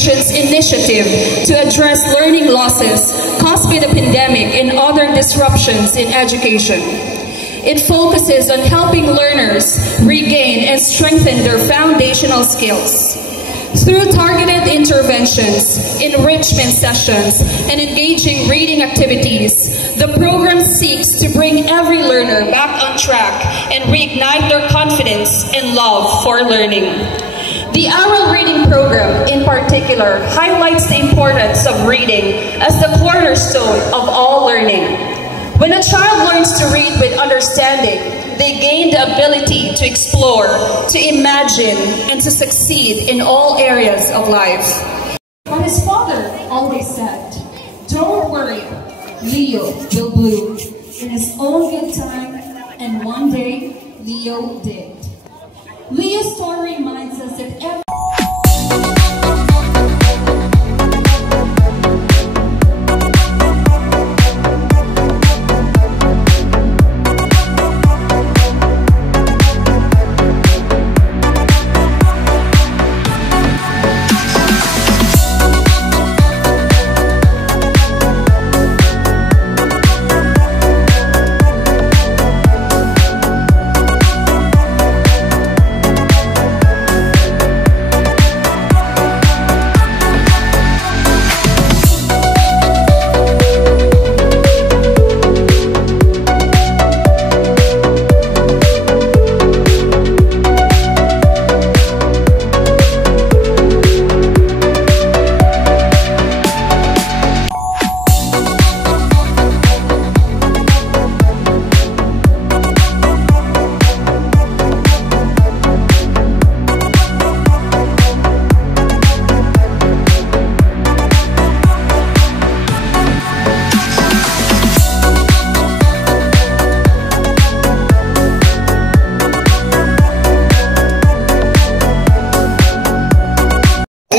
administration's initiative to address learning losses caused by the pandemic and other disruptions in education. It focuses on helping learners regain and strengthen their foundational skills. Through targeted interventions, enrichment sessions, and engaging reading activities, the program seeks to bring every learner back on track and reignite their confidence and love for learning. The Aral Reading Program, in particular, highlights the importance of reading as the cornerstone of all learning. When a child learns to read with understanding, they gain the ability to explore, to imagine, and to succeed in all areas of life. But his father always said, "Don't worry, Leo will bloom in his own good time," and one day, Leo did. Leo's story reminds us that every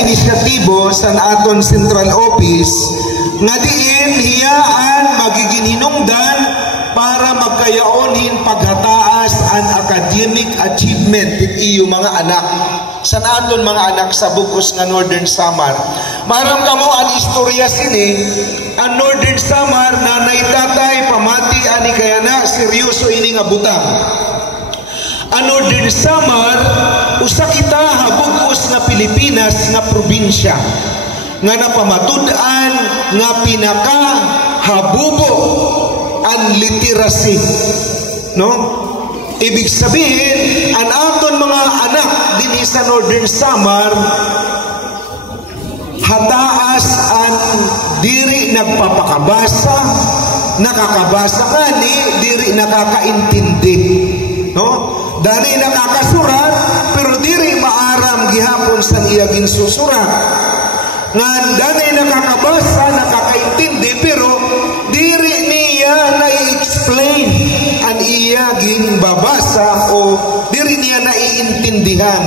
inisyatibo sa aton Central Office nga diin hiyaan magiging hinungdan para magkayaonin paghataas ang academic achievement it iyo mga anak sa aton mga anak sa bukos nga Northern Samar. Maram kamo ang istorya sini ang Northern Samar na naitatay pamati ani kaya na seryoso ini nga butang. Ang Northern Samar usa kita habugos nga Pilipinas nga probinsya nga napamatud-an nga pinaka habubo ang literacy, no? Ibig sabihin ang aton mga anak dinhi sa Northern Samar hataas ang diri nagpapakabasa, nakakabasa ngani diri nakakaintindi, no? Dali nakakasurat pero diri maaram gihapon sa iya ginsusurat. Ngan dali nakakabasa, nakakaintindi pero diri niya na-explain ang iya ginbabasa o diri niya naiintindihan.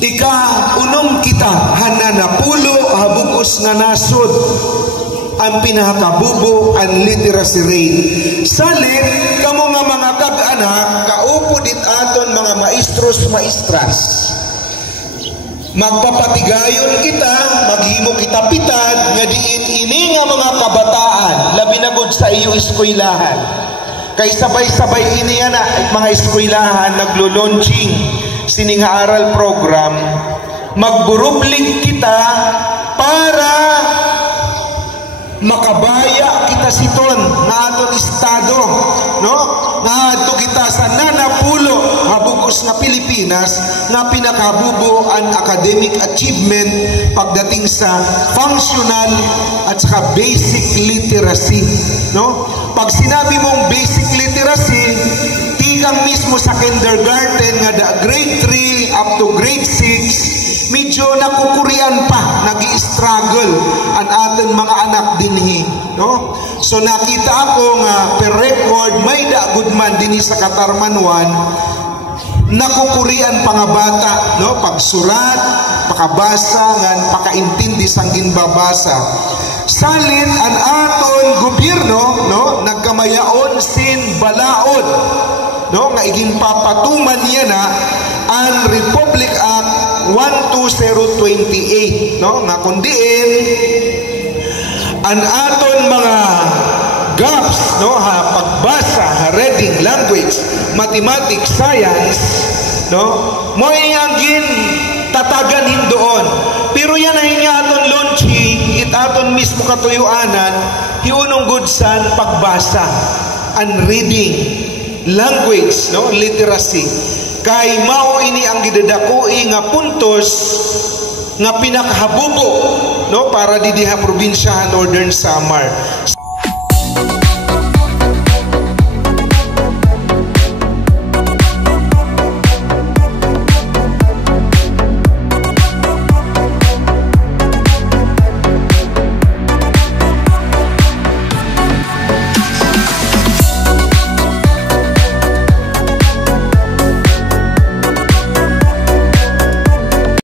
Ika-unom kita hananapulo habugos nga nasod ang pinakabubo ang literacy rate. Salit, kamo nga mga kag-anak, kaupo dit aton mga maestros, maestras. Magpapatigayon kita, maghimo kita pitad, nga diin ini nga mga kabataan, labi na gud sa iyo eskwelahan. Kay sabay-sabay ini yan mga eskwelahan, naglo-launching sini nga aral program, magburublig kita para makabaya kita siton nga aton estado, no? Nga ato kita sa nanapulo habugos nga Pilipinas nga pinakabubo ang academic achievement pagdating sa functional at saka basic literacy, no? Pag sinabi mong basic literacy, tikang mismo sa kindergarten nga grade 3 up to grade 6 medyo nakukurian pa, nag-i-struggle ang ating mga anak dinhi, no? So nakita ako nga per record may good man dinhi sa Katarmanuan, nakukurian pa nga bata, no? Pagsurat, pakabasa, ngan pakaintindi sang ginbabasa. Salin ang aton gobyerno, no? Nagkamayaon sin balaod, no? Nga iging papatuman niya na ang Republic Act 12028, no? Nga kundiin an aton mga gaps, no, ha, pagbasa, ha, reading, language, mathematics, science, no, mo ang gin tatagan hindoon. Pero yan ay nga aton launching, it aton mismo katuyuanan, hiunong good san pagbasa and reading, language, no, literacy. Kay mao ini ang gidadakoi nga puntos nga pinakahabubo, no, para di diha probinsya Northern Samar.